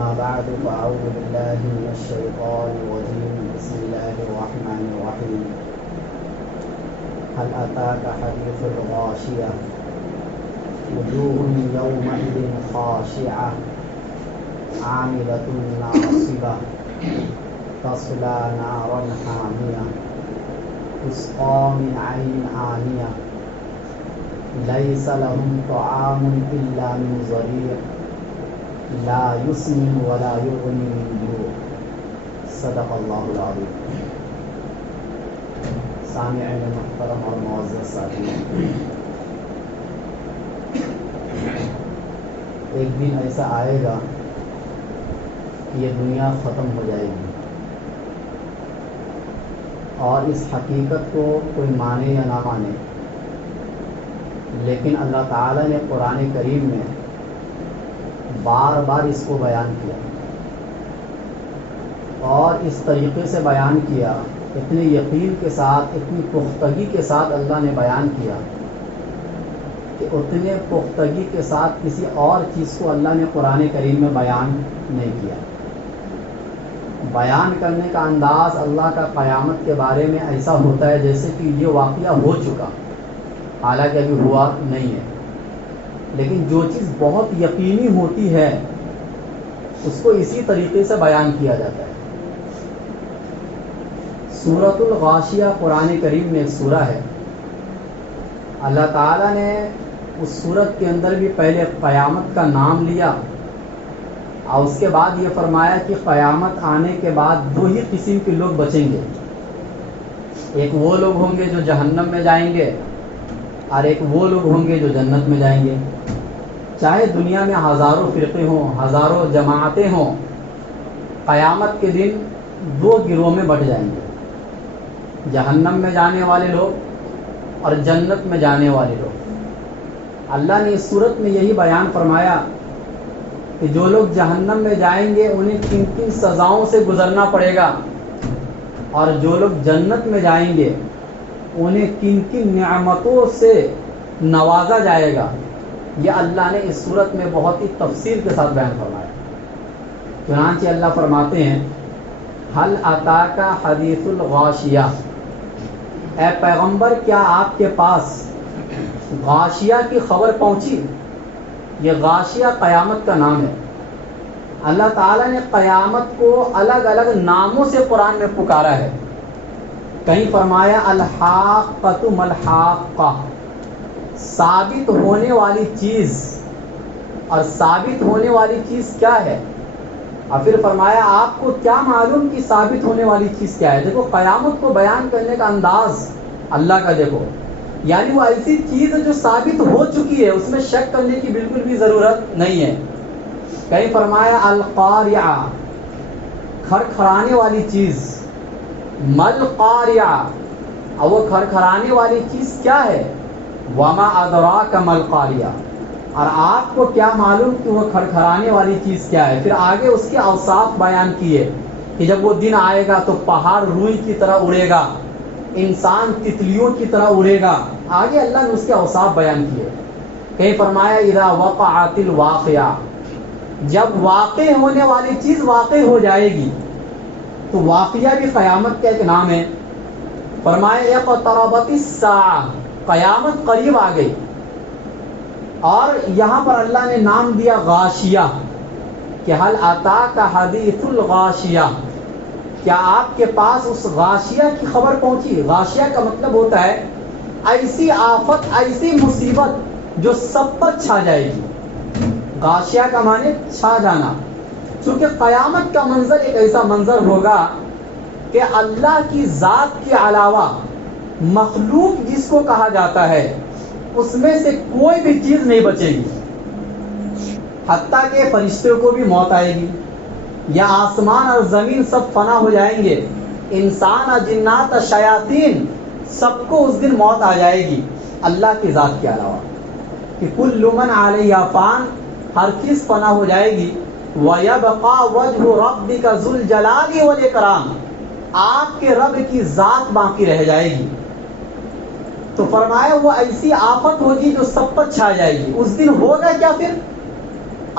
أما بعد فأعوذ بالله من الشيطان الرجيم بسم الله الرحمن الرحيم هل أتاك حديث الغاشية وجوه يومئذ خاشعة عاملة ناصبة تصلى نارا حامية تسقى من عين آنية ليس لهم طعام إلا من ضريع لا يسمن ولا يغني من جوع صدق اللہ العظیم. سامعین محترم اور معزز ساتھیوں، ایک دن ایسا آئے گا کہ یہ دنیا ختم ہو جائے گی، اور اس حقیقت کو کوئی مانے یا نہ مانے، لیکن اللہ تعالیٰ نے قرآن کریم میں بار بار اس کو بیان کیا، اور اس طریقے سے بیان کیا، اتنے یقین کے ساتھ، اتنی پختگی کے ساتھ اللہ نے بیان کیا کہ اتنے پختگی کے ساتھ کسی اور چیز کو اللہ نے قرآن کریم میں بیان نہیں کیا. بیان کرنے کا انداز اللہ کا قیامت کے بارے میں ایسا ہوتا ہے جیسے کہ یہ واقعہ ہو چکا، حالانکہ ابھی ہوا نہیں ہے، لیکن جو چیز بہت یقینی ہوتی ہے اس کو اسی طریقے سے بیان کیا جاتا ہے. سورۃ الغاشیہ قرآن کریم میں ایک سورہ ہے. اللہ تعالیٰ نے اس سورت کے اندر بھی پہلے قیامت کا نام لیا، اور اس کے بعد یہ فرمایا کہ قیامت آنے کے بعد دو ہی قسم کے لوگ بچیں گے. ایک وہ لوگ ہوں گے جو جہنم میں جائیں گے، اور ایک وہ لوگ ہوں گے جو جنت میں جائیں گے. چاہے دنیا میں ہزاروں فرقے ہوں، ہزاروں جماعتیں ہوں، قیامت کے دن دو گروہ میں بٹ جائیں گے، جہنم میں جانے والے لوگ اور جنت میں جانے والے لوگ. اللہ نے اس صورت میں یہی بیان فرمایا کہ جو لوگ جہنم میں جائیں گے انہیں کن کن سزاؤں سے گزرنا پڑے گا، اور جو لوگ جنت میں جائیں گے انہیں کن کن نعمتوں سے نوازا جائے گا. یہ اللہ نے اس صورت میں بہت ہی تفصیل کے ساتھ بیان فرمایا. چنانچہ اللہ فرماتے ہیں حل اتاک حدیث الغاشیہ، اے پیغمبر کیا آپ کے پاس غاشیہ کی خبر پہنچی؟ یہ غاشیہ قیامت کا نام ہے. اللہ تعالیٰ نے قیامت کو الگ الگ ناموں سے قرآن میں پکارا ہے. کہیں فرمایا الحاقۃ ملحاقہ، ثابت ہونے والی چیز. اور ثابت ہونے والی چیز کیا ہے؟ اور پھر فرمایا آپ کو کیا معلوم کہ ثابت ہونے والی چیز کیا ہے؟ دیکھو قیامت کو بیان کرنے کا انداز اللہ کا، دیکھو یعنی وہ ایسی چیز ہے جو ثابت ہو چکی ہے، اس میں شک کرنے کی بالکل بھی ضرورت نہیں ہے. کہیں فرمایا القاریہ، کھڑکھڑانے والی چیز. مل قاریہ، اور وہ کھڑکھڑانے والی چیز کیا ہے؟ وما ادراک مل قاریہ، اور آپ کو کیا معلوم کہ وہ کھڑکھڑانے والی چیز کیا ہے؟ پھر آگے اس کے اوصاف بیان کیے کہ جب وہ دن آئے گا تو پہاڑ روئی کی طرح اڑے گا، انسان تتلیوں کی طرح اڑے گا. آگے اللہ نے اس کے اوصاف بیان کیے. کہیں فرمایا اذا وقعت الواقعہ، جب واقع ہونے والی چیز واقع ہو جائے گی. تو واقعہ بھی قیامت کا ایک نام ہے. فرمایا اقتربت الساعہ، قیامت قریب آ گئی. اور یہاں پر اللہ نے نام دیا غاشیہ کہ حل اتاک حدیث الغاشیہ، کیا آپ کے پاس اس غاشیہ کی خبر پہنچی؟ غاشیہ کا مطلب ہوتا ہے ایسی آفت، ایسی مصیبت جو سب پر چھا جائے گی. غاشیہ کا معنی چھا جانا. چونکہ قیامت کا منظر ایک ایسا منظر ہوگا کہ اللہ کی ذات کے علاوہ مخلوق جس کو کہا جاتا ہے اس میں سے کوئی بھی چیز نہیں بچے گی. حتیٰ کہ فرشتوں کو بھی موت آئے گی، یا آسمان اور زمین سب فنا ہو جائیں گے، انسان اور جنات اور شیاطین سب کو اس دن موت آ جائے گی اللہ کی ذات کے علاوہ. کہ کل من علیہ فان، ہر چیز فنا ہو جائے گی. وَيَبْقَى وَجْهُ رَبِّكَ ذُو الْجَلَالِ وَالْإِكْرَامِ، آپ کے رب کی ذات باقی رہ جائے گی. تو فرمایا وہ ایسی آفت ہوگی جو سب پر چھا جائے گی. اس دن ہوگا کیا؟ پھر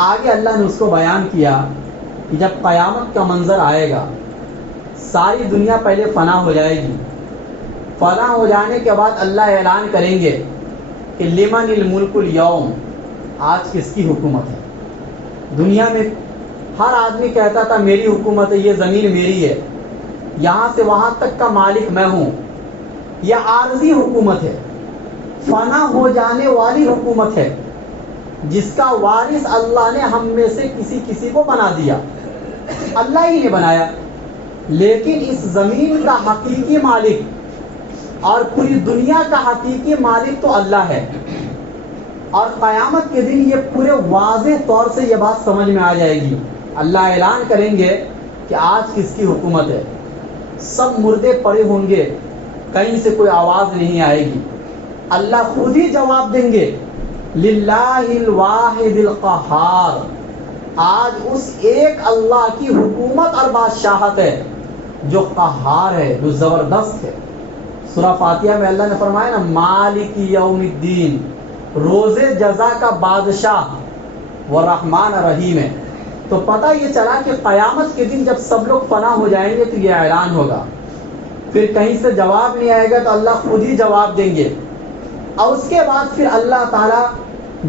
آگے اللہ نے اس کو بیان کیا کہ جب قیامت کا منظر آئے گا، ساری دنیا پہلے فنا ہو جائے گی، فنا ہو جانے کے بعد اللہ اعلان کریں گے کہ لمن الملک اليوم، آج کس کی حکومت ہے؟ دنیا میں ہر آدمی کہتا تھا میری حکومت ہے، یہ زمین میری ہے، یہاں سے وہاں تک کا مالک میں ہوں۔ یہ عارضی حکومت ہے، فنا ہو جانے والی حکومت ہے، جس کا وارث اللہ نے ہم میں سے کسی کو بنا دیا، اللہ ہی نے بنایا۔ لیکن اس زمین کا حقیقی مالک اور پوری دنیا کا حقیقی مالک تو اللہ ہے۔ اور قیامت کے دن یہ پورے واضح طور سے یہ بات سمجھ میں آ جائے گی۔ اللہ اعلان کریں گے کہ آج کس کی حکومت ہے، سب مردے پڑے ہوں گے، کہیں سے کوئی آواز نہیں آئے گی، اللہ خود ہی جواب دیں گے للہ الواحد القہار، آج اس ایک اللہ کی حکومت اور بادشاہت ہے جو قہار ہے، جو زبردست ہے۔ سورہ فاتحہ میں اللہ نے فرمایا نا مالک یوم الدین، روز جزا کا بادشاہ، وہ رحمان رحیم ہے۔ تو پتہ یہ چلا کہ قیامت کے دن جب سب لوگ فنا ہو جائیں گے تو یہ اعلان ہوگا، پھر کہیں سے جواب نہیں آئے گا تو اللہ خود ہی جواب دیں گے، اور اس کے بعد پھر اللہ تعالیٰ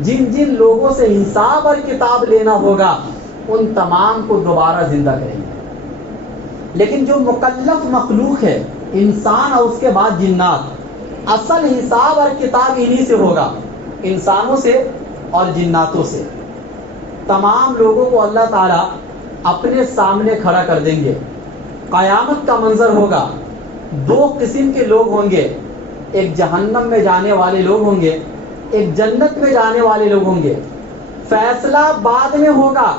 جن جن لوگوں سے حساب اور کتاب لینا ہوگا ان تمام کو دوبارہ زندہ کریں گے۔ لیکن جو مکلف مخلوق ہے، انسان اور اس کے بعد جنات، اصل حساب اور کتاب انہی سے ہوگا، انسانوں سے اور جناتوں سے۔ تمام لوگوں کو اللہ تعالیٰ اپنے سامنے کھڑا کر دیں گے۔ قیامت کا منظر ہوگا، دو قسم کے لوگ ہوں گے، ایک جہنم میں جانے والے لوگ ہوں گے، ایک جنت میں جانے والے لوگ ہوں گے۔ فیصلہ بعد میں ہوگا،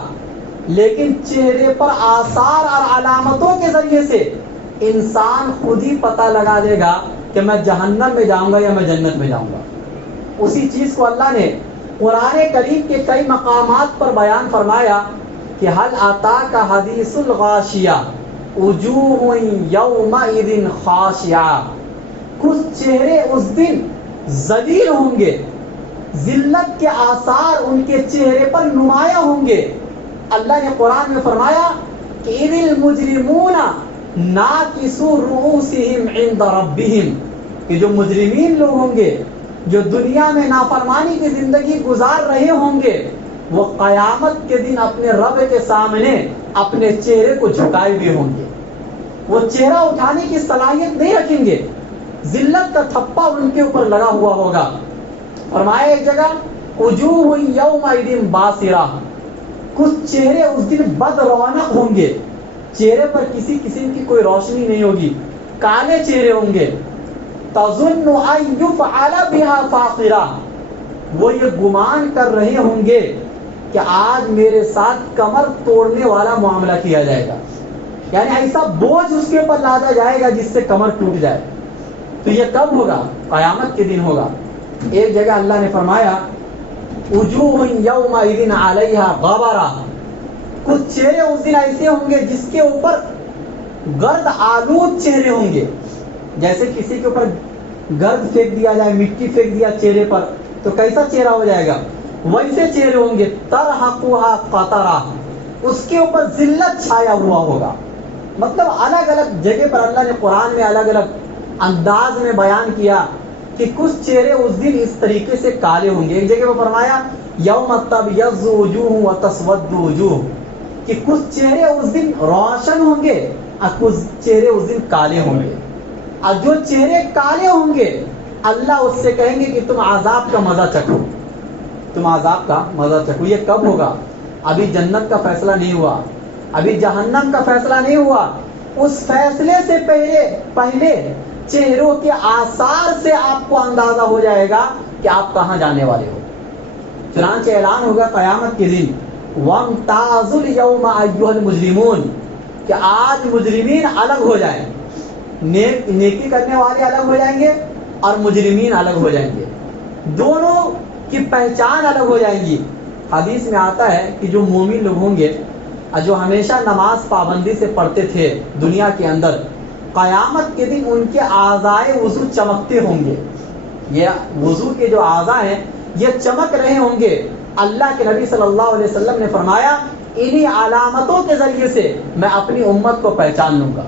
لیکن چہرے پر آثار اور علامتوں کے ذریعے سے انسان خود ہی پتہ لگا دے گا کہ میں جہنم میں جاؤں گا یا میں جنت میں جاؤں گا۔ اسی چیز کو اللہ نے قرآن کریم کے کئی مقامات پر بیان فرمایا کہ حل اتاک حدیث الغاشیہ وجوہ یومئذ خاشعہ، کچھ چہرے اس دن ذلیل ہوں گے، ذلت کے آثار ان کے چہرے پر نمایاں ہوں گے۔ اللہ نے قرآن میں فرمایا کہ اذ المجرمون ناکسوا رؤوسہم عند ربہم، کہ جو مجرمین لوگ ہوں گے، جو دنیا میں نافرمانی کی زندگی گزار رہے ہوں گے، وہ قیامت کے دن اپنے رب کے سامنے اپنے چہرے کو جھکائے ہوئے ہوں گے، وہ چہرہ اٹھانے کی صلاحیت نہیں رکھیں گے، ذلت کا تھپا ان کے اوپر لگا ہوا ہوگا۔ فرمایا ایک جگہ وجوہ یومئذ باسرہ، کچھ چہرے اس دن بد رونق ہوں گے، چہرے پر کسی قسم کی کوئی روشنی نہیں ہوگی، کالے چہرے ہوں گے۔ تظن ان یفعل بها فاقرہ، وہ یہ گمان کر رہے ہوں گے کہ آج میرے ساتھ کمر توڑنے والا معاملہ کیا جائے گا، یعنی ایسا بوجھ اس کے اوپر لادا جائے گا جس سے کمر ٹوٹ جائے۔ تو یہ کب ہوگا؟ قیامت کے دن ہوگا۔ ایک جگہ اللہ نے فرمایا وجوہ یومئذ علیہا غبرہ، کچھ چہرے اس دن ایسے ہوں گے جس کے اوپر گرد آلود چہرے ہوں گے، جیسے کسی کے اوپر گرد پھینک دیا جائے، مٹی پھینک دیا چہرے پر تو کیسا چہرہ ہو جائے گا، ویسے چہرے ہوں گے۔ ترہقھا قطرہ، اس کے اوپر ذلت چھایا ہوا ہوگا۔ مطلب الگ الگ جگہ پر اللہ نے قرآن میں الگ الگ انداز میں بیان کیا کہ کچھ چہرے اس دن اس طریقے سے کالے ہوں گے۔ ایک جگہ وہ فرمایا یوم تبیض وجوہ وتسود وجوہ، کہ کچھ چہرے اس دن روشن ہوں گے اور کچھ چہرے اس دن کالے ہوں گے، اور جو چہرے کالے ہوں گے اللہ اس سے کہیں گے کہ تم عذاب کا مزہ چکھو، تم عذاب کا مزہ چکھو۔ یہ کب ہوگا؟ ابھی جنت کا فیصلہ نہیں ہوا، ابھی جہنم کا فیصلہ نہیں ہوا، اس فیصلے سے پہلے چہروں کے آثار سے آپ کو اندازہ ہو جائے گا کہ آپ کہاں جانے والے ہو۔ چنانچہ اعلان ہوگا قیامت کے دن وَامْتَازُوا الْيَوْمَ أَيُّهَا الْمُجْرِمُونَ، کہ آج مجرمین الگ ہو جائیں، نیکی کرنے والے الگ ہو جائیں گے اور مجرمین الگ ہو جائیں گے، دونوں کی پہچان الگ ہو جائیں گی۔ حدیث میں آتا ہے کہ جو مومن لوگ ہوں گے اور جو ہمیشہ نماز پابندی سے پڑھتے تھے دنیا کے اندر، قیامت کے دن ان کے اعضائے وضو چمکتے ہوں گے، یہ وضو کے جو اعضاء ہیں یہ چمک رہے ہوں گے۔ اللہ کے نبی صلی اللہ علیہ وسلم نے فرمایا انہی علامتوں کے ذریعے سے میں اپنی امت کو پہچان لوں گا،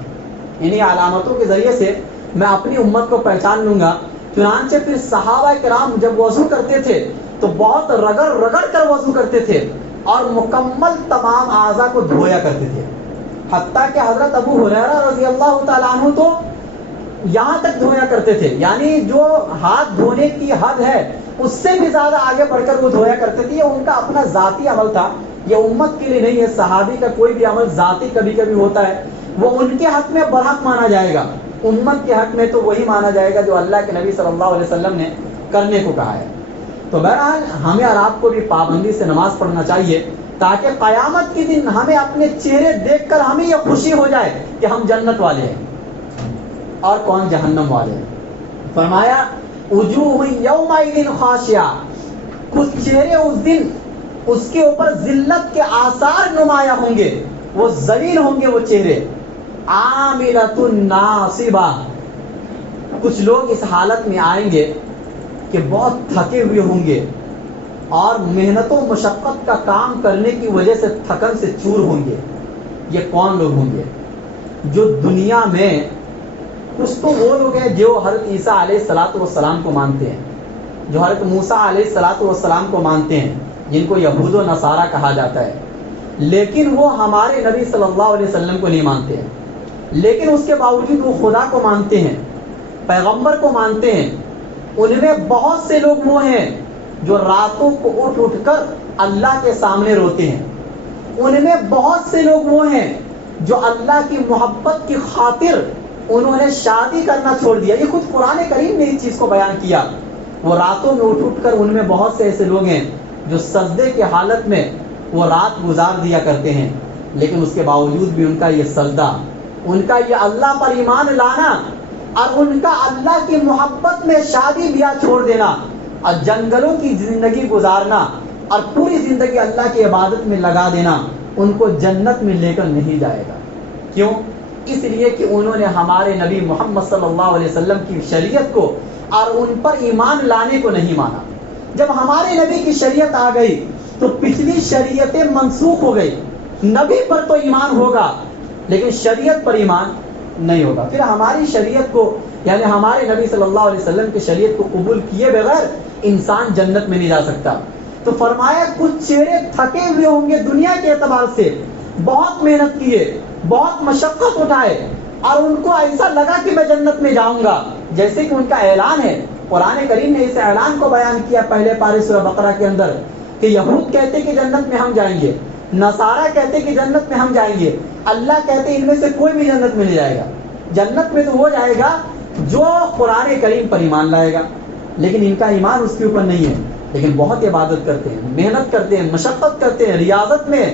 انہی علامتوں کے ذریعے سے میں اپنی امت کو پہچان لوں گا۔ چنانچہ پھر صحابہ کرام جب وضو کرتے تھے تو بہت رگڑ رگڑ کر وضو کرتے تھے اور مکمل تمام اعضاء کو دھویا کرتے تھے، حتیٰ کہ حضرت ابو ہریرہ رضی اللہ تعالیٰ عنہ تو یہاں تک دھویا کرتے تھے، یعنی جو ہاتھ دھونے کی حد ہے اس سے بھی زیادہ آگے بڑھ کر وہ دھویا کرتے تھے۔ یہ ان کا اپنا ذاتی عمل تھا، یہ امت کے لیے نہیں ہے۔ صحابی کا کوئی بھی عمل ذاتی کبھی کبھی ہوتا ہے، وہ ان کے حق میں برحق مانا جائے گا، امت کے حق میں تو وہی مانا جائے گا جو اللہ کے نبی صلی اللہ علیہ وسلم نے کرنے کو کہا ہے۔ تو بہرحال ہمیں اور آپ کو بھی پابندی سے نماز پڑھنا چاہیے تاکہ قیامت کے دن ہمیں اپنے چہرے دیکھ کر ہمیں یہ خوشی ہو جائے کہ ہم جنت والے ہیں اور کون جہنم والے ہیں۔ فرمایا وجوہ یومئذ خاشعہ، کچھ چہرے اس دن اس کے اوپر ذلت کے آثار نمایاں ہوں گے، وہ ذلیل ہوں گے وہ چہرے۔ عاملۃ ناصبہ، کچھ لوگ اس حالت میں آئیں گے کہ بہت تھکے ہوئے ہوں گے اور محنت و مشقت کا کام کرنے کی وجہ سے تھکن سے چور ہوں گے۔ یہ کون لوگ ہوں گے؟ جو دنیا میں کچھ تو وہ لوگ ہیں جو حضرت عیسیٰ علیہ الصلوۃ والسلام کو مانتے ہیں، جو حضرت موسیٰ علیہ الصلوۃ والسلام کو مانتے ہیں، جن کو یہود و نصارہ کہا جاتا ہے، لیکن وہ ہمارے نبی صلی اللہ علیہ وسلم کو نہیں مانتے ہیں، لیکن اس کے باوجود وہ خدا کو مانتے ہیں، پیغمبر کو مانتے ہیں۔ ان میں بہت سے لوگ وہ ہیں جو راتوں کو اٹھ اٹھ کر اللہ کے سامنے روتے ہیں، ان میں بہت سے لوگ وہ ہیں جو اللہ کی محبت کی خاطر انہوں نے شادی کرنا چھوڑ دیا۔ یہ خود قرآن کریم نے اس چیز کو بیان کیا۔ وہ راتوں میں اٹھ اٹھ کر، ان میں بہت سے ایسے لوگ ہیں جو سجدے کی حالت میں وہ رات گزار دیا کرتے ہیں، لیکن اس کے باوجود بھی ان کا یہ سجدہ، ان کا یہ اللہ پر ایمان لانا اور ان کا اللہ کی محبت میں شادی بیاہ چھوڑ دینا اور جنگلوں کی زندگی گزارنا اور پوری زندگی اللہ کی عبادت میں لگا دینا ان کو جنت میں لے کر نہیں جائے گا۔ کیوں؟ اس لیے کہ انہوں نے ہمارے نبی محمد صلی اللہ علیہ وسلم کی شریعت کو اور ان پر ایمان لانے کو نہیں مانا۔ جب ہمارے نبی کی شریعت آ گئی تو پچھلی شریعتیں منسوخ ہو گئی۔ نبی پر تو ایمان ہوگا لیکن شریعت پر ایمان نہیں ہوگا۔ پھر ہماری شریعت کو، یعنی ہمارے نبی صلی اللہ علیہ وسلم کی شریعت کو قبول کیے بغیر انسان جنت میں نہیں جا سکتا۔ تو فرمایا کچھ چہرے تھکے ہوئے ہوں گے دنیا کے اعتبار سے، بہت محنت کیے، بہت مشقت اٹھائے اور ان کو ایسا لگا کہ میں جنت میں جاؤں گا، جیسے کہ ان کا اعلان ہے۔ قرآن کریم نے اس اعلان کو بیان کیا پہلے پارے سورہ بقرہ کے اندر کہ یہود کہتے کہ جنت میں ہم جائیں گے، نصارہ کہتے کہ جنت میں ہم جائیں گے، اللہ کہتے ان میں سے کوئی بھی جنت میں نہیں جائے گا۔ جنت میں تو وہ جائے گا جو قرآن کریم پر ایمان لائے گا، لیکن ان کا ایمان اس کے اوپر نہیں ہے، لیکن بہت عبادت کرتے ہیں، محنت کرتے ہیں، مشقت کرتے ہیں، ریاضت میں،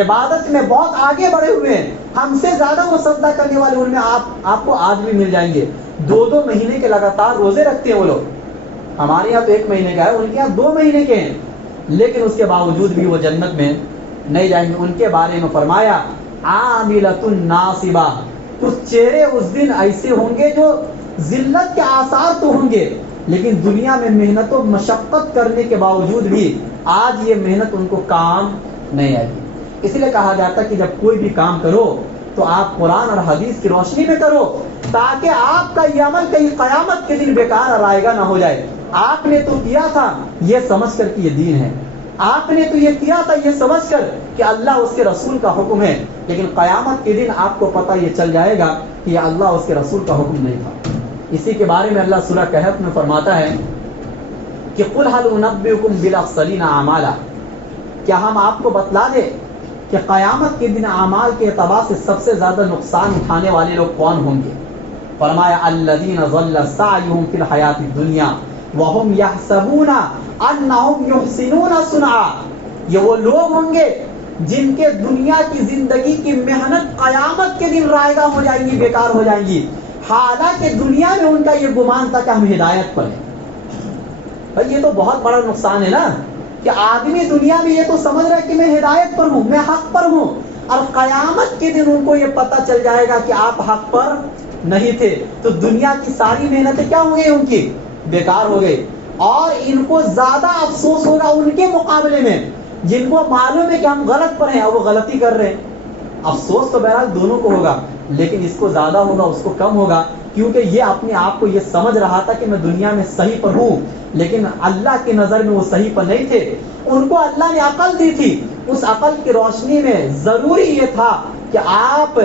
عبادت میں بہت آگے بڑھے ہوئے ہیں۔ ہم سے زیادہ وہ سجدہ کرنے والے ان میں آپ کو آج بھی مل جائیں گے۔ 2 مہینے کے لگاتار روزے رکھتے ہیں وہ لوگ، ہمارے یہاں تو 1 مہینے کا ہے، ان کے یہاں 2 مہینے کے ہیں، لیکن اس کے باوجود بھی وہ جنت میں نہیں جائیں گے۔ ان کے بارے میں فرمایا عاملۃ ناصبہ، کچھ چہرے اس دن ایسے ہوں گے جو ذلت کے آثار تو ہوں گے لیکن دنیا میں محنت و مشقت کرنے کے باوجود بھی آج یہ محنت ان کو کام نہیں آئے گی۔ اس لیے کہا جاتا ہے کہ جب کوئی بھی کام کرو تو آپ قرآن اور حدیث کی روشنی میں کرو تاکہ آپ کا یہ عمل کہیں قیامت کے دن بیکار اور رائگاں نہ ہو جائے۔ آپ نے تو کیا تھا یہ سمجھ کر کہ یہ دین ہے، آپ نے تو یہ کیا تھا یہ سمجھ کر کہ اللہ اس کے رسول کا حکم ہے، لیکن قیامت کے دن آپ کو پتہ یہ چل جائے گا کہ یہ اللہ اس کے رسول کا حکم نہیں تھا۔ اسی کے بارے میں اللہ سورہ کہف میں فرماتا ہے کہ قل هل انبئکم بالاخسرین اعمالا، کیا ہم آپ کو بتلا دیں کہ قیامت کے دن اعمال کے اعتبار سے سب سے زیادہ نقصان اٹھانے والے لوگ کون ہوں گے؟ فرمایا الذین ضل سعیهم فی الحیات الدنیا وهم یحسبون انہم یحسنون صنعا، یہ وہ لوگ ہوں گے جن کے دنیا کی زندگی کی محنت قیامت کے دن رائگاں ہو جائیں گی، بیکار ہو جائیں گی، حالانکہ دنیا میں ان کا یہ گمان تھا کہ ہم ہدایت پر ہیں۔ بھائی یہ تو بہت بڑا نقصان ہے نا کہ آدمی دنیا میں یہ تو سمجھ رہا ہے کہ میں ہدایت پر ہوں، میں حق پر ہوں، اور قیامت کے دن ان کو یہ پتہ چل جائے گا کہ آپ حق پر نہیں تھے، تو دنیا کی ساری محنتیں کیا ہو گئی؟ ان کی بیکار ہو گئی، اور ان کو زیادہ افسوس ہوگا ان کے مقابلے میں جن کو معلوم ہے کہ ہم غلط پر ہیں اور وہ غلطی کر رہے ہیں. افسوس تو بہرحال دونوں کو ہوگا، لیکن اس کو زیادہ ہوگا، اس کو کم ہوگا، کیونکہ یہ اپنے آپ کو یہ سمجھ رہا تھا کہ میں دنیا میں صحیح پر ہوں، لیکن اللہ کی نظر میں وہ صحیح پر نہیں تھے. ان کو اللہ نے عقل دی تھی، اس عقل کی روشنی میں ضروری یہ تھا کہ آپ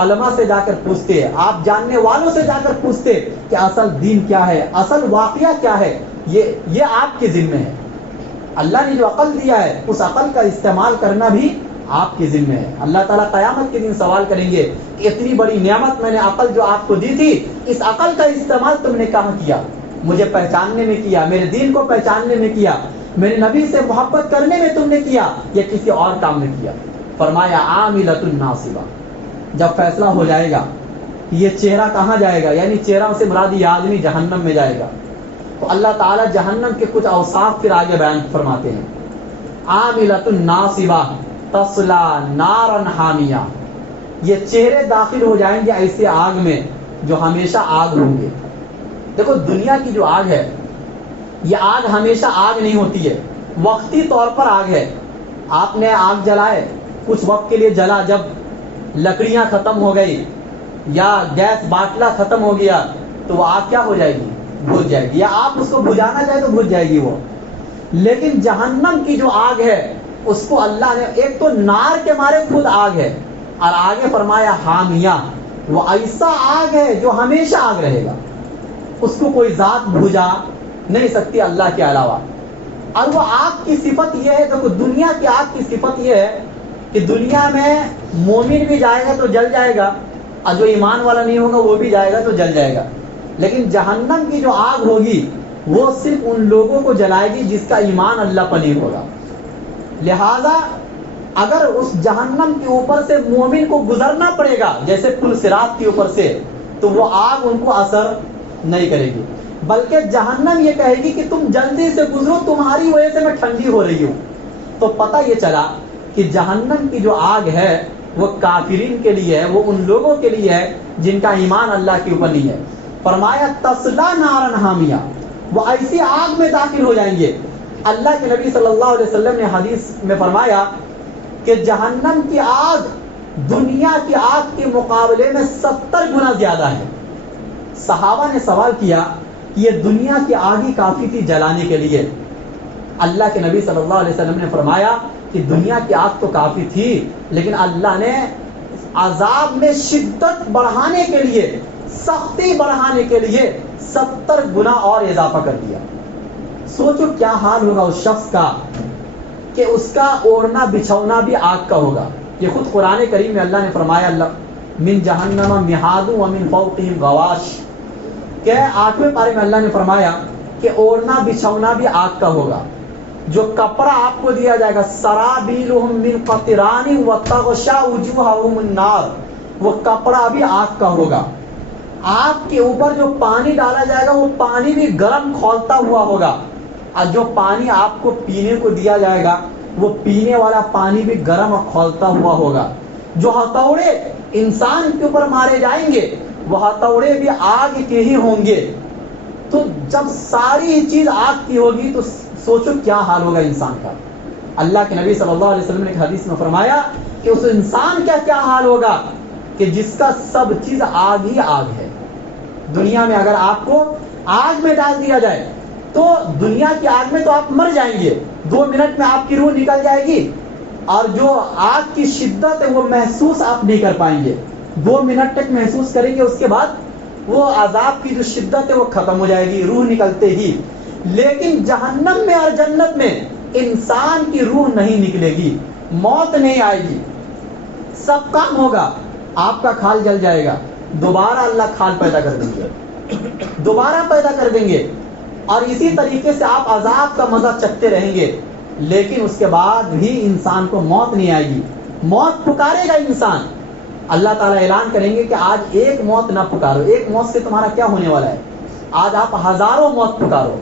علماء سے جا کر پوچھتے، آپ جاننے والوں سے جا کر پوچھتے کہ اصل دین کیا ہے، اصل واقعہ کیا ہے. یہ آپ کے ذمہ ہے. اللہ نے جو عقل دیا ہے اس عقل کا استعمال کرنا بھی آپ کے ذمہ ہے. اللہ تعالیٰ قیامت کے دن سوال کریں گے کہ اتنی بڑی نعمت میں نے عقل جو آپ کو دی تھی، اس عقل کا استعمال تم نے کہاں کیا؟ مجھے پہچاننے میں کیا، میرے دین کو پہچاننے میں کیا، میرے نبی سے محبت کرنے میں تم نے کیا، یا کسی اور کام میں کیا؟ فرمایا عاملۃ ناصبہ. جب فیصلہ ہو جائے گا یہ چہرہ کہاں جائے گا، یعنی چہرہ سے مراد یہ آدمی جہنم میں جائے گا، تو اللہ تعالیٰ جہنم کے کچھ اوصاف پھر آگے بیان فرماتے ہیں. عاملۃ ناصبہ تصلا نارا حامیہ. یہ چہرے داخل ہو جائیں گے ایسے آگ میں جو ہمیشہ آگ ہوں گے. دیکھو دنیا کی جو آگ ہے یہ آگ ہمیشہ آگ نہیں ہوتی ہے، وقتی طور پر آگ ہے. آپ نے آگ جلائے، کچھ وقت کے لیے جلا، جب لکڑیاں ختم ہو گئی یا گیس باٹلا ختم ہو گیا تو وہ آگ کیا ہو جائے گی؟ بجھ جائے گی، یا آپ اس کو بجھانا چاہے تو بجھ جائے گی وہ. لیکن جہنم کی جو آگ ہے اس کو اللہ نے، ایک تو نار کے مارے خود آگ ہے، اور آگے فرمایا حامیہ، وہ ایسا آگ ہے جو ہمیشہ آگ رہے گا، اس کو کوئی ذات بجھا نہیں سکتی اللہ کے علاوہ. اور وہ آگ کی صفت یہ ہے، دیکھو دنیا کی آگ کی صفت یہ ہے کہ دنیا میں مومن بھی جائے گا تو جل جائے گا، اور جو ایمان والا نہیں ہوگا وہ بھی جائے گا تو جل جائے گا. لیکن جہنم کی جو آگ ہوگی وہ صرف ان لوگوں کو جلائے گی جس کا ایمان اللہ پر نہیں ہوگا. لہذا اگر اس جہنم کے اوپر سے مومن کو گزرنا پڑے گا جیسے پل صراط کے اوپر سے، تو وہ آگ ان کو اثر نہیں کرے گی، بلکہ جہنم یہ کہے گی کہ تم جلدی سے گزرو، تمہاری وجہ سے میں ٹھنڈی ہو رہی ہوں. تو پتہ یہ چلا کہ جہنم کی جو آگ ہے وہ کافرین کے لیے ہے، وہ ان لوگوں کے لیے ہے جن کا ایمان اللہ کے اوپر نہیں ہے. فرمایا تصلا نارا حامیہ، وہ ایسی آگ میں داخل ہو جائیں گے. اللہ کے نبی صلی اللہ علیہ وسلم نے حدیث میں فرمایا کہ جہنم کی آگ دنیا کی آگ کے مقابلے میں 70 گنا زیادہ ہے. صحابہ نے سوال کیا کہ یہ دنیا کی آگ ہی کافی تھی جلانے کے لیے؟ اللہ کے نبی صلی اللہ علیہ وسلم نے فرمایا کہ دنیا کی آگ تو کافی تھی، لیکن اللہ نے عذاب میں شدت بڑھانے کے لیے، سختی بڑھانے کے لیے 70 گنا اور اضافہ کر دیا. سوچو کیا حال ہوگا اس شخص کا کہ اس کا اوڑھنا بچھونا بھی آگ کا ہوگا. یہ خود قرآن کریم میں اللہ نے فرمایا من جہنم مہاد ومن فوقہم غواش، کہ 8ویں پارے میں اللہ نے فرمایا کہ اوڑھنا بچھونا بھی آگ کا ہوگا. جو کپڑا آپ کو دیا جائے گا سرابیلہم من قطران وتغشا وجوہہم النار، وہ کپڑا بھی آگ کا ہوگا. آگ کے اوپر جو پانی ڈالا جائے گا وہ پانی بھی گرم کھولتا ہوا ہوگا، اور جو پانی آپ کو پینے کو دیا جائے گا وہ پینے والا پانی بھی گرم اور کھولتا ہوا ہوگا. جو ہتھوڑے انسان کے اوپر مارے جائیں گے وہ ہتھوڑے بھی آگ کے ہی ہوں گے. تو جب ساری چیز آگ کی ہوگی تو سوچو کیا حال ہوگا انسان کا. اللہ کے نبی صلی اللہ علیہ وسلم نے ایک حدیث میں فرمایا کہ اس انسان کا کیا حال ہوگا کہ جس کا سب چیز آگ ہی آگ ہے. دنیا میں اگر آپ کو آگ میں ڈال دیا جائے تو دنیا کی آگ میں تو آپ مر جائیں گے، 2 منٹ میں آپ کی روح نکل جائے گی، اور جو آگ کی شدت ہے وہ محسوس آپ نہیں کر پائیں گے. 2 منٹ تک محسوس کریں گے، اس کے بعد وہ عذاب کی جو شدت ہے وہ ختم ہو جائے گی روح نکلتے ہی. لیکن جہنم میں اور جنت میں انسان کی روح نہیں نکلے گی، موت نہیں آئے گی، سب کام ہوگا. آپ کا کھال جل جائے گا، دوبارہ اللہ کھال پیدا کر دیں گے، دوبارہ پیدا کر دیں گے، اور اسی طریقے سے آپ عذاب کا مزہ چکھتے رہیں گے. لیکن اس کے بعد بھی انسان کو موت نہیں آئے گی. موت پکارے گا انسان، اللہ تعالیٰ اعلان کریں گے کہ آج ایک موت نہ پکارو، ایک موت سے تمہارا کیا ہونے والا ہے، آج آپ ہزاروں موت پکارو،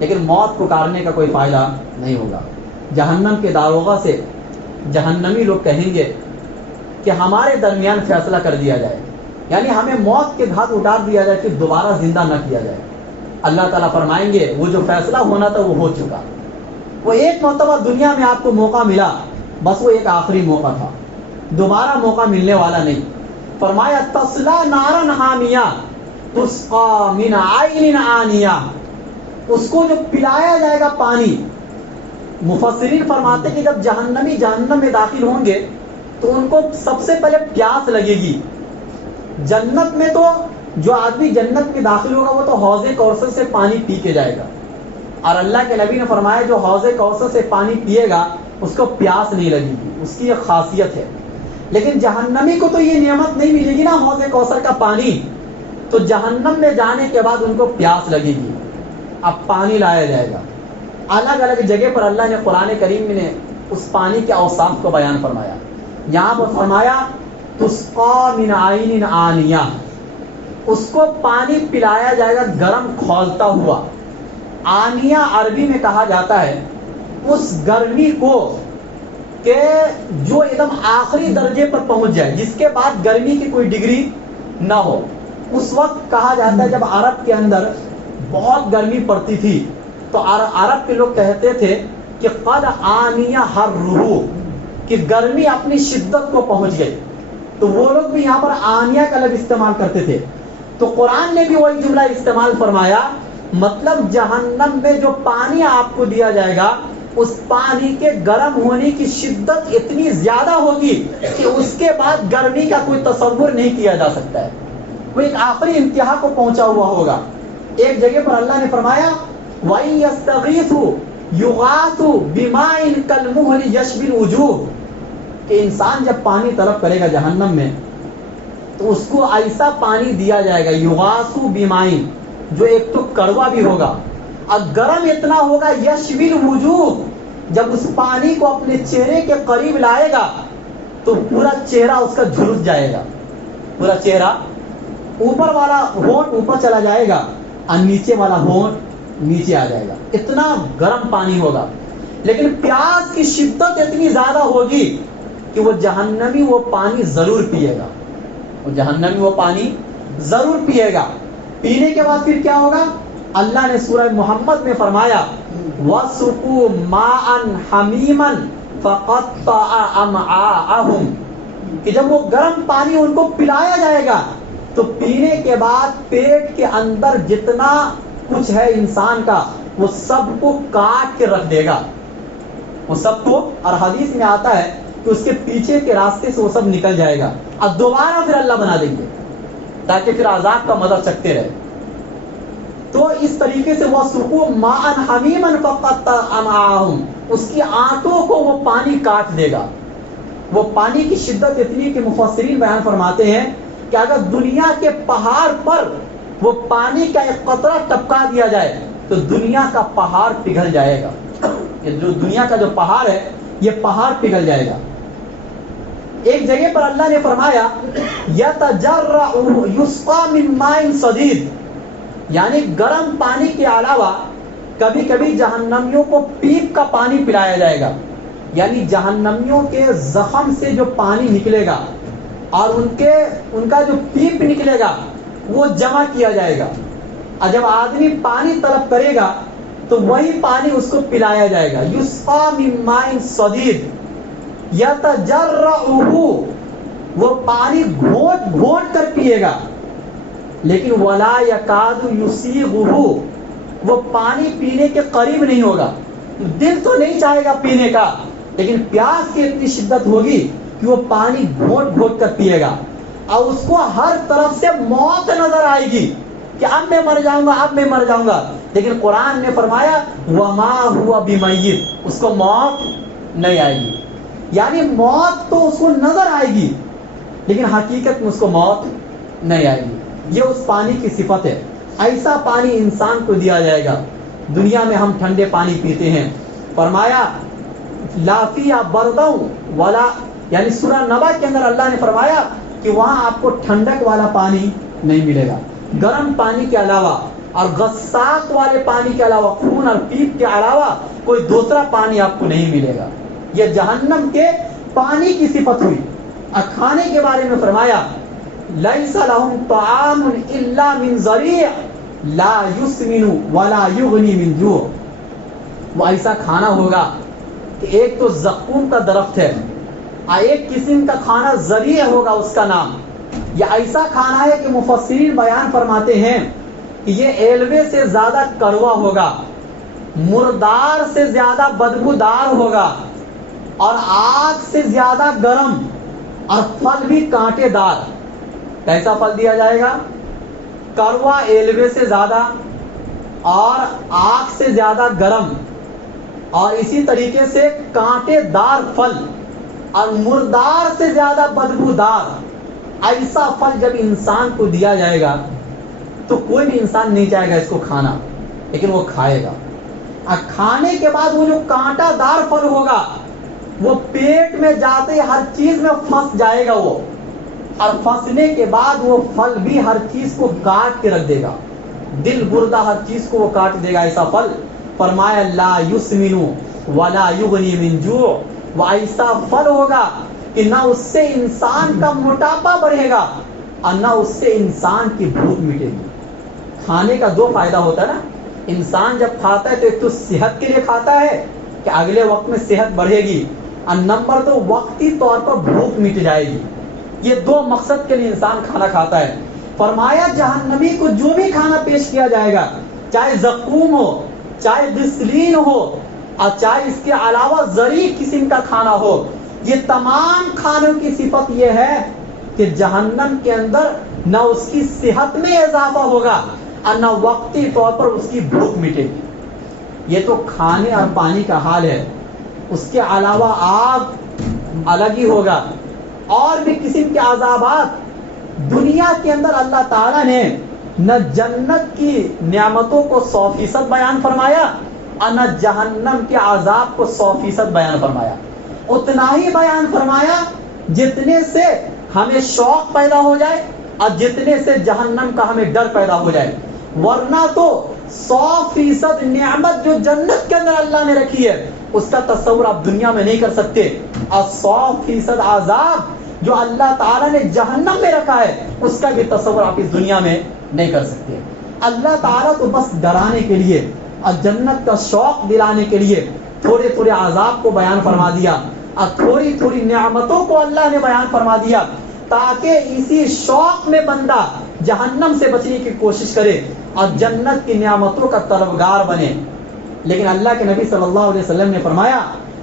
لیکن موت پکارنے کا کوئی فائدہ نہیں ہوگا. جہنم کے داروغہ سے جہنمی لوگ کہیں گے کہ ہمارے درمیان فیصلہ کر دیا جائے، یعنی ہمیں موت کے گھاٹ اتار دیا جائے کہ دوبارہ زندہ نہ کیا جائے. اللہ تعالیٰ فرمائیں گے وہ جو فیصلہ ہونا تھا وہ ہو چکا، وہ ایک مرتبہ دنیا میں آپ کو موقع ملا، بس وہ ایک آخری موقع تھا، دوبارہ موقع ملنے والا نہیں۔ فرمایا تسلا نارن حامیہ تسقا من عین آنیہ، اس کو جو پلایا جائے گا پانی۔ مفسرین فرماتے کہ جب جہنمی جہنم میں داخل ہوں گے تو ان کو سب سے پہلے پیاس لگے گی۔ جنت میں تو جو آدمی جنت میں داخل ہوگا وہ تو حوض کوثر سے پانی پی کے جائے گا، اور اللہ کے نبی نے فرمایا جو حوض کوثر سے پانی پیے گا اس کو پیاس نہیں لگے گی، اس کی ایک خاصیت ہے۔ لیکن جہنمی کو تو یہ نعمت نہیں ملے گی نا حوض کوثر کا پانی، تو جہنم میں جانے کے بعد ان کو پیاس لگے گی، اب پانی لایا جائے گا۔ الگ الگ جگہ پر اللہ نے قرآن کریم میں اس پانی کے اوصاف کو بیان فرمایا۔ یہاں پر فرمایا تسقا من عین آنیہ، اس کو پانی پلایا جائے گا گرم کھولتا ہوا۔ آنیہ عربی میں کہا جاتا ہے اس گرمی کو کہ جو ایک دم آخری درجے پر پہنچ جائے، جس کے بعد گرمی کی کوئی ڈگری نہ ہو۔ اس وقت کہا جاتا ہے جب عرب کے اندر بہت گرمی پڑتی تھی تو عرب کے لوگ کہتے تھے کہ قد آنیہ حرہ، کہ گرمی اپنی شدت کو پہنچ گئی، تو وہ لوگ بھی یہاں پر آنیہ کا لفظ استعمال کرتے تھے۔ تو قرآن نے بھی وہی جملہ استعمال فرمایا، مطلب جہنم میں جو پانی آپ کو دیا جائے گا اس پانی کے گرم ہونے کی شدت اتنی زیادہ ہوگی کہ اس کے بعد گرمی کا کوئی تصور نہیں کیا جا سکتا ہے، وہ ایک آخری انتہا کو پہنچا ہوا ہوگا۔ ایک جگہ پر اللہ نے فرمایا وَإِن يَسْتَغِيثُوا يُغَاثُوا بِمَاءٍ كَالْمُهْلِ يَشْوِي الْوُجُوهَ، کہ انسان جب پانی طلب کرے گا جہنم میں تو اس کو ایسا پانی دیا جائے گا یغاثوا بِمَاءٍ، جو ایک تو کڑوا بھی ہوگا اور گرم اتنا ہوگا، یشوی الوجوہ، جب اس پانی کو اپنے چہرے کے قریب لائے گا تو پورا چہرہ اس کا جھلس جائے گا، پورا چہرہ، اوپر والا ہونٹ اوپر چلا جائے گا اور نیچے والا ہونٹ نیچے آ جائے گا، اتنا گرم پانی ہوگا۔ لیکن پیاس کی شدت اتنی زیادہ ہوگی کہ وہ جہنمی وہ پانی ضرور پیے گا، وہ جہنمی وہ پانی ضرور پیے گا۔ پینے کے بعد پھر کیا ہوگا؟ اللہ نے سورہ محمد میں فرمایا وَسُقُوا مَاءً حَمِيمًا فَقَطَّعَ أَمْعَاءَهُمْ، کہ جب وہ گرم پانی ان کو پلایا جائے گا تو پینے کے بعد پیٹ کے اندر جتنا کچھ ہے انسان کا وہ سب کو کاٹ کے رکھ دے گا، وہ سب کو، اور حدیث میں آتا ہے کہ اس کے پیچھے کے راستے سے وہ سب نکل جائے گا اور دوبارہ پھر اللہ بنا دیں گے تاکہ پھر عذاب کا مزہ چکھتے رہے۔ تو اس طریقے سے وَسُقُوا مَاءً حَمِيمًا فَقَطَّعَ أَمْعَاءَهُمْ، اس کی آنتوں کو وہ پانی کاٹ دے گا۔ وہ پانی کی شدت اتنی کہ مفسرین بیان فرماتے ہیں کہ اگر دنیا کے پہاڑ پر وہ پانی کا ایک قطرہ ٹپکا دیا جائے تو دنیا کا پہاڑ پگھل جائے گا، یہ جو دنیا کا جو پہاڑ ہے یہ پہاڑ پگھل جائے گا۔ ایک جگہ پر اللہ نے فرمایا يَتَجَرَّعُ يُسْقَى مِن مَاءٍ صَدِيدٍ، یعنی گرم پانی کے علاوہ کبھی کبھی جہنمیوں کو پیپ کا پانی پلایا جائے گا، یعنی جہنمیوں کے زخم سے جو پانی نکلے گا اور ان کا جو پیپ نکلے گا وہ جمع کیا جائے گا، اور جب آدمی پانی طلب کرے گا تو وہی پانی اس کو پلایا جائے گا۔ یسقا من ماء صدید یتجرعہ، وہ پانی گھونٹ گھونٹ کر پیے گا، لیکن ولا یکاد یسیغہ، وہ پانی پینے کے قریب نہیں ہوگا، دل تو نہیں چاہے گا پینے کا لیکن پیاس کی اتنی شدت ہوگی کہ وہ پانی گھونٹ گھونٹ کر پیے گا، اور اس کو ہر طرف سے موت نظر آئے گی کہ اب میں مر جاؤں گا، اب میں مر جاؤں گا، لیکن قرآن نے فرمایا وما ہوا بمیت، اس کو موت نہیں آئے گی، یعنی موت تو اس کو نظر آئے گی لیکن حقیقت میں اس کو موت نہیں آئے گی۔ یہ اس پانی کی صفت ہے۔ ایسا پانی انسان کو دیا جائے گا۔ دنیا میں ہم ٹھنڈے پانی پیتے ہیں، فرمایا لا فیہا بردٌ ولا، یعنی سورہ نبا کے اندر اللہ نے فرمایا کہ وہاں آپ کو ٹھنڈک والا پانی نہیں ملے گا، گرم پانی کے علاوہ اور غساق والے پانی کے علاوہ، خون اور پیپ کے علاوہ کوئی دوسرا پانی آپ کو نہیں ملے گا۔ یہ جہنم کے پانی کی صفت ہوئی۔ اور کھانے کے بارے میں فرمایا لیس لہم طعام الا من ضریع لا یسمن ولا یغنی من جوع، وہ ایسا کھانا ہوگا کہ ایک تو زقوم کا درخت ہے، ایک قسم کا کھانا ذریعہ ہوگا اس کا نام. یہ ایسا کھانا ہے کہ مفسرین بیان فرماتے ہیں کہ یہ ایلوے سے زیادہ کڑوا ہوگا، مردار سے زیادہ بدبودار ہوگا، اور آگ سے زیادہ گرم، اور پھل بھی کانٹے دار. کیسا پھل دیا جائے گا؟ کڑوا ایلوے سے زیادہ، اور آگ سے زیادہ گرم، اور اسی طریقے سے کانٹے دار پھل، اور مردار سے زیادہ بدبودار. ایسا پھل جب انسان کو دیا جائے گا تو کوئی بھی انسان نہیں چاہے گا اس کو کھانا، لیکن وہ کھائے گا. اور کھانے کے بعد وہ جو کانٹا دار پھل ہوگا وہ پیٹ میں جاتے ہی ہر چیز میں پھنس جائے گا وہ، اور پھنسنے کے بعد وہ پھل بھی ہر چیز کو کاٹ کے رکھ دے گا، دل گردہ ہر چیز کو وہ کاٹ دے گا. ایسا پھل فرمایا لا یسمن ولا یغنی من جوع. وہ ایسا پھل ہوگا کہ نہ اس سے انسان کا موٹاپا بڑھے گا اور نہ اس سے انسان کی بھوک مٹے گی. کھانے کا دو فائدہ ہوتا ہے نا. انسان جب کھاتا ہے تو ایک تو صحت کے لیے کھاتا ہے کہ اگلے وقت میں صحت بڑھے گی، اور نمبر دو وقتی طور پر بھوک مٹ جائے گی. یہ دو مقصد کے لیے انسان کھانا کھاتا ہے. فرمایا جہنمی کو جو بھی کھانا پیش کیا جائے گا، چاہے زقوم ہو، چاہے غسلین ہو، اور چاہے اس کے علاوہ ذریع قسم کا کھانا ہو، یہ تمام کھانوں کی صفت یہ ہے کہ جہنم کے اندر نہ اس کی صحت میں اضافہ ہوگا اور نہ وقتی طور پر اس کی بھوک مٹے گی. یہ تو کھانے اور پانی کا حال ہے. اس کے علاوہ آگ الگ ہی ہوگا، اور بھی قسم کے عذابات. دنیا کے اندر اللہ تعالیٰ نے نہ جنت کی نعمتوں کو 100% بیان فرمایا اور نہ جہنم کے عذاب کو 100% بیان فرمایا. اتنا ہی بیان فرمایا جتنے سے ہمیں شوق پیدا ہو جائے اور جتنے سے جہنم کا ہمیں ڈر پیدا ہو جائے. ورنہ تو 100% نعمت جو جنت کے اندر اللہ نے رکھی ہے اس کا تصور آپ دنیا میں نہیں کر سکتے، اور 100% عذاب جو اللہ تعالیٰ نے جہنم میں رکھا ہے اس کا بھی تصور آپ اس دنیا میں نہیں کر سکتے. اللہ تعالیٰ تو بس ڈرانے کے لیے اور جنت کا شوق دلانے کے لیے تھوڑے تھوڑے عذاب کو بیان فرما دیا اور تھوڑی تھوڑی نعمتوں کو اللہ نے بیان فرما دیا تاکہ اسی شوق میں بندہ جہنم سے بچنے کی کوشش کرے اور جنت کی نعمتوں کا طلبگار بنے. لیکن اللہ کے نبی صلی اللہ علیہ وسلم نے فرمایا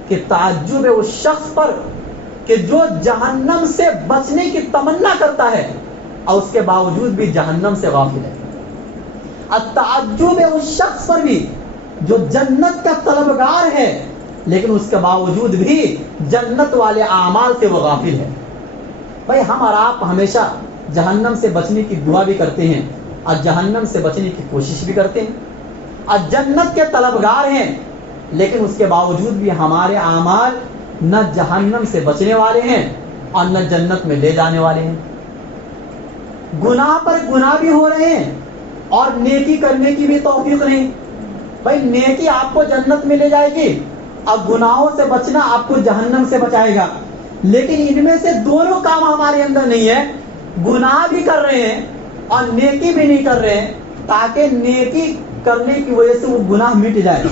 کہ تعجب ہے اس شخص پر کہ جو جہنم سے بچنے کی تمنا کرتا ہے اور اس کے باوجود بھی جہنم سے غافل ہے. التعجب ہے اس شخص پر بھی جو جنت کا طلبگار ہے لیکن اس کے باوجود بھی جنت والے اعمال سے وہ غافل ہے. بھائی ہم اور آپ ہمیشہ جہنم سے بچنے کی دعا بھی کرتے ہیں اور جہنم سے بچنے کی کوشش بھی کرتے ہیں اور جنت کے طلبگار ہیں، لیکن اس کے باوجود بھی ہمارے اعمال نہ جہنم سے بچنے والے ہیں اور نہ جنت میں لے جانے والے ہیں. گناہ پر گناہ بھی ہو رہے ہیں اور نیکی کرنے کی بھی توفیق نہیں. بھائی نیکی آپ کو جنت میں لے جائے گی اور گناہوں سے بچنا آپ کو جہنم سے بچائے گا، لیکن ان میں سے دونوں کام ہمارے اندر نہیں ہے. گناہ بھی کر رہے ہیں اور نیکی بھی نہیں کر رہے ہیں تاکہ نیکی کرنے کی وجہ سے وہ گناہ مٹ جائے.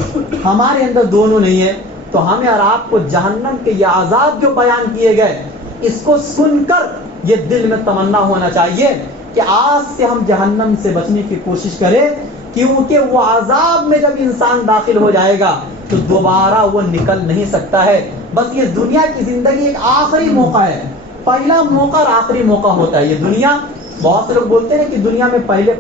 ہمارے اندر دونوں نہیں ہے. تو ہمیں اور آپ کو جہنم کے یہ عذاب جو بیان کیے گئے اس کو سن کر یہ دل میں تمنا ہونا چاہیے کہ آج سے ہم جہنم سے بچنے کی کوشش کریں، کیونکہ وہ عذاب میں جب انسان داخل ہو جائے گا تو دوبارہ وہ نکل نہیں سکتا ہے. بس یہ دنیا کی زندگی ایک آخری موقع ہے، پہلا موقع اور آخری موقع ہوتا ہے یہ دنیا. بہت سے لوگ بولتے ہیں کہ دنیا میں پہلے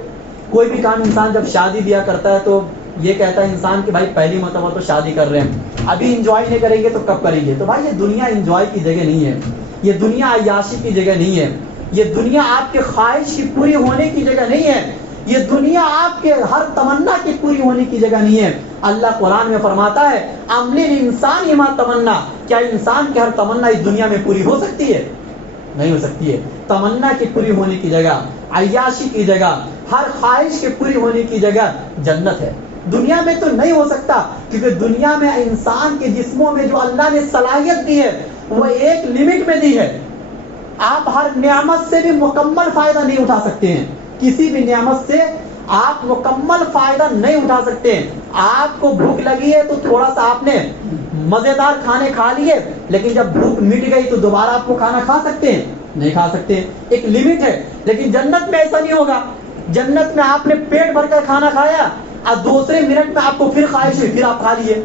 کوئی بھی کام انسان جب شادی دیا کرتا ہے تو یہ کہتا ہے انسان کہ بھائی پہلی مرتبہ تو شادی کر رہے ہیں، ابھی انجوائے نہیں کریں گے تو کب کریں گے. تو بھائی یہ دنیا انجوائے کی جگہ نہیں ہے، یہ دنیا عیاشی کی جگہ نہیں ہے، یہ دنیا آپ کے خواہش کی پوری ہونے کی جگہ نہیں ہے، یہ دنیا آپ کے ہر تمنا کی پوری ہونے کی جگہ نہیں ہے. اللہ قرآن میں فرماتا ہے عمل انسان ہی ما تمنا، کیا انسان کی ہر تمنا اس دنیا میں پوری ہو سکتی ہے؟ نہیں ہو سکتی ہے. تمنا کی پوری ہونے کی جگہ، عیاشی کی جگہ، ہر خواہش کے پوری ہونے کی جگہ جنت ہے. دنیا میں تو نہیں ہو سکتا، کیونکہ دنیا میں انسان کے جسموں میں جو اللہ نے صلاحیت دی ہے وہ ایک لمٹ میں دی ہے. آپ ہر نعمت سے بھی مکمل فائدہ نہیں اٹھا سکتے ہیں، کسی بھی نعمت سے آپ مکمل فائدہ نہیں اٹھا سکتے. آپ کو بھوک لگی ہے تو تھوڑا سا آپ نے مزیدار کھانے کھا لیے, لیکن جب بھوک مٹ گئی تو دوبارہ آپ کو کھانا کھا سکتے ہیں؟ نہیں کھا سکتے. ایک لمٹ ہے. لیکن جنت میں ایسا نہیں ہوگا. جنت میں آپ نے پیٹ بھر کر کھانا کھایا اور دوسرے منٹ میں آپ کو پھر خواہش ہوئی, پھر آپ کھا لیے.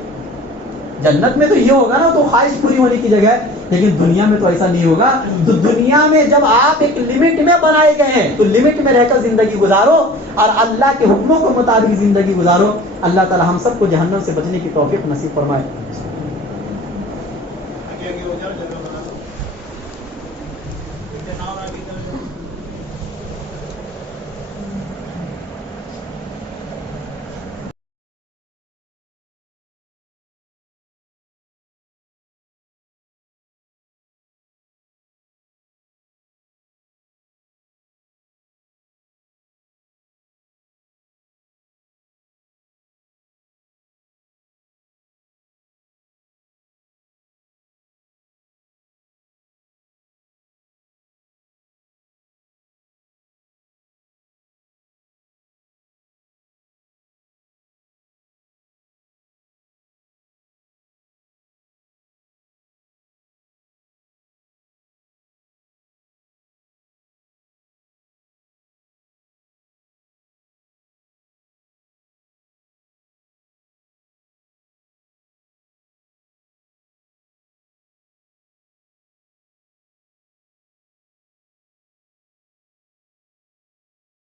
جنت میں تو یہ ہوگا نا, تو خواہش پوری ہونے کی جگہ ہے. لیکن دنیا میں تو ایسا نہیں ہوگا. تو دنیا میں جب آپ ایک لمٹ میں بنائے گئے ہیں تو لمٹ میں رہ کر زندگی گزارو اور اللہ کے حکموں کے مطابق زندگی گزارو. اللہ تعالی ہم سب کو جہنم سے بچنے کی توفیق نصیب فرمائے. آگے ہو جاؤ, جگہ بنا دو.